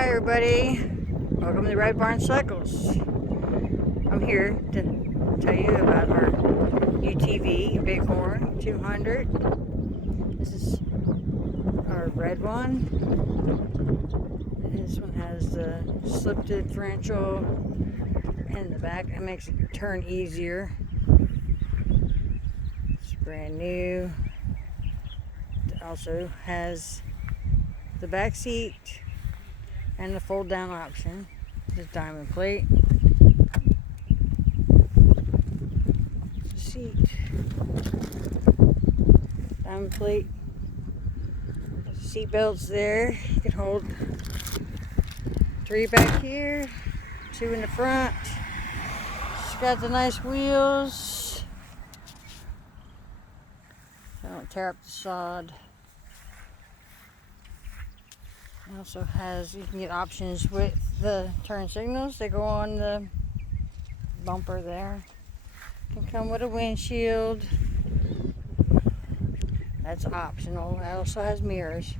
Hi everybody, welcome to Red Barn Cycles. I'm here to tell you about our UTV Bighorn 200. This is our red one. This one has the slip differential in the back. It makes it turn easier. It's brand new. It also has the back seat and the fold down option. This diamond plate. Seat. Diamond plate. Seat belts there. You can hold 3 back here, 2 in the front. It's got the nice wheels. Don't tear up the sod. It also has, you can get options with the turn signals. They go on the bumper there. Can come with a windshield. That's optional. It also has mirrors.